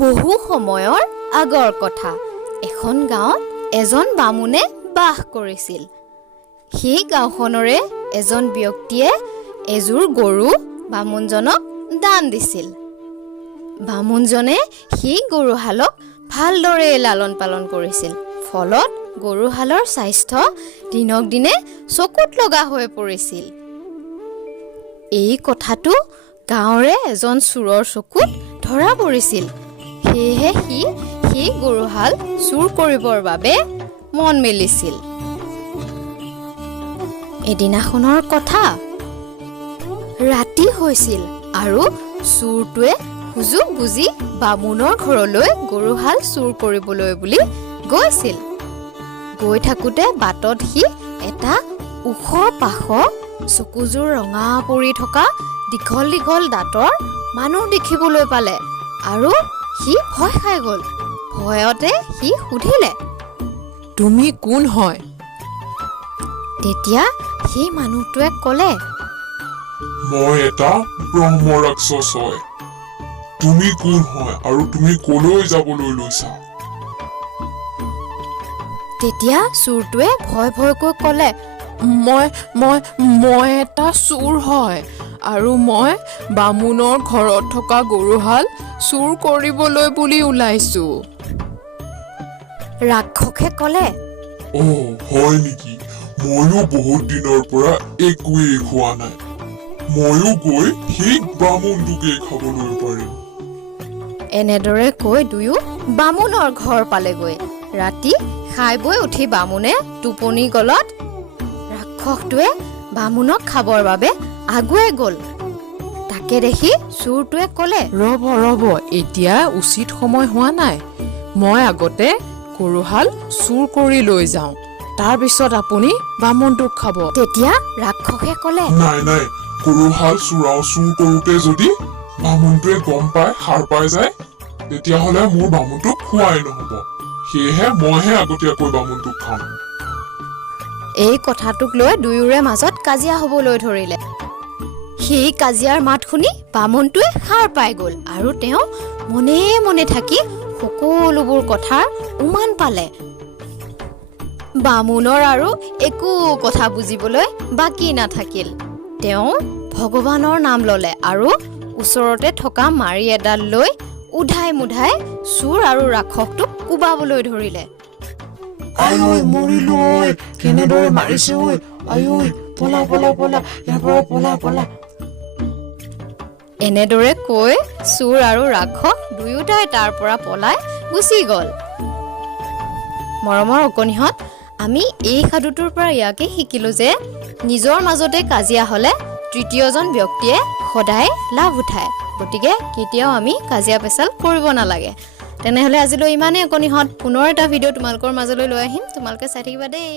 বহু সময়ৰ আগৰ কথা এখন গাঁৱত এজন বামুণে বাস কৰিছিল। সেই গাঁওখনৰে এজন ব্যক্তিয়ে এযোৰ গৰু বামুণজনক দান দিছিল। বামুণজনে সেই গৰুহালক ভালদৰে লালন পালন কৰিছিল। ফলত গৰুহালৰ স্বাস্থ্য দিনক দিনে চকুত লগা হৈ পৰিছিল। এই কথাটো গাঁৱৰে এজন চোৰৰ চকুত ধৰা পৰিছিল। সেয়েহে সি সেই গৰুহাল চুৰ কৰিবৰ বাবে মন মেলিছিল। এদিনাখনৰ কথা, ৰাতি হৈছিল আৰু চোৰটোৱে সুযোগ বুজি বামুণৰ ঘৰলৈ গৰুহাল চুৰ কৰিবলৈ বুলি গৈছিল। গৈ থাকোঁতে বাটত সি এটা ওখ পাখ চকুযোৰ ৰঙা পৰি থকা দীঘল দীঘল দাঁতৰ মানুহ দেখিবলৈ পালে আৰু সি ভয় খাই গ'ল। ভয়তে সি সুধিলে, তুমি কোন হয়? তেতিয়া সেই মানুহটোৱে ক'লে, মই এটা ব্ৰহ্ম ৰাক্ষস হয়। তুমি কোন হয় আৰু তুমি কলৈ যাবলৈ লৈছা? তেতিয়া চোৰটোৱে ভয় ভয়কৈ ক'লে, মই এটা চোৰ হয় আৰু মই বামুণৰ ঘৰত থকা গৰুহাল চুৰ কৰিবলৈ বুলি ওলাইছো। ৰাক্ষসে ক'লে, হয় নেকি? ময়ো বহুত দিনৰ পৰা একোৱেই খোৱা নাই। ময়ো গৈ সেই বামুণটোকে খাবলৈ পাৰিম। এনেদৰে কৈ দুয়ো বামুণৰ ঘৰ পালেগৈ। ৰাতি খাই বৈ উঠি বামুণে টোপনি গলত ৰাক্ষসটোৱে বামুণক খাবৰ বাবে আগুৱাই গ'ল। তাকে দেখি চোৰটোৱে ক'লে, ৰ'ব এতিয়া উচিত সময় হোৱা নাই। মই আগতে গৰুহাল চুৰ কৰি লৈ যাওঁ, তাৰপিছত আপুনি বামুণটোক খাব। তেতিয়া ৰাক্ষসে ক'লে, নাই গৰুহাল চুৰ কৰোঁতে যদি বামুণটোৱে গম পাই সাৰ পাই যায়, তেতিয়াহ'লে মোৰ বামুণটোক খোৱাই নহ'ব। সেয়েহে মইহে আগতীয়াকৈ বামুণটোক খাম। এই কথাটোক লৈ দুয়োৰে মাজত কাজিয়া হ'বলৈ ধৰিলে। সেই কাজিয়াৰ মাত শুনি বামুণটোৱে সাৰ পাই গ'ল আৰু তেওঁ মনে মনে থাকি সকলোবোৰ কথাৰ উমান পালে। বামুণৰ আৰু একো কথা বুজিবলৈ বাকী নাথাকিল। তেওঁ ভগৱানৰ নাম ল'লে আৰু ওচৰতে থকা মাৰি এডাল লৈ উধাই মুধাই চোৰ আৰু ৰাক্ষসটোক কোবাবলৈ ধৰিলে। মৰিলো ঐ, কেনেদৰে মাৰিছে ঐ, পলা ইয়াৰ পৰা পলা। এনেদৰে কৈ চোৰ আৰু ৰাক্ষস দুয়োটাই তাৰ পৰা পলাই গুচি গ'ল। মৰমৰ অকণিহঁত, আমি এই সাধুটোৰ পৰা ইয়াকে শিকিলোঁ যে নিজৰ মাজতে কাজিয়া হ'লে তৃতীয়জন ব্যক্তিয়ে সদায় লাভ উঠায়। গতিকে কেতিয়াও আমি কাজিয়া পেচাল কৰিব নালাগে। তেনেহ'লে আজিলৈ ইমানেই অকণিহঁত। পুনৰ এটা ভিডিঅ' তোমালোকৰ মাজলৈ লৈ আহিম। তোমালোকে চাই থাকিবা দেই।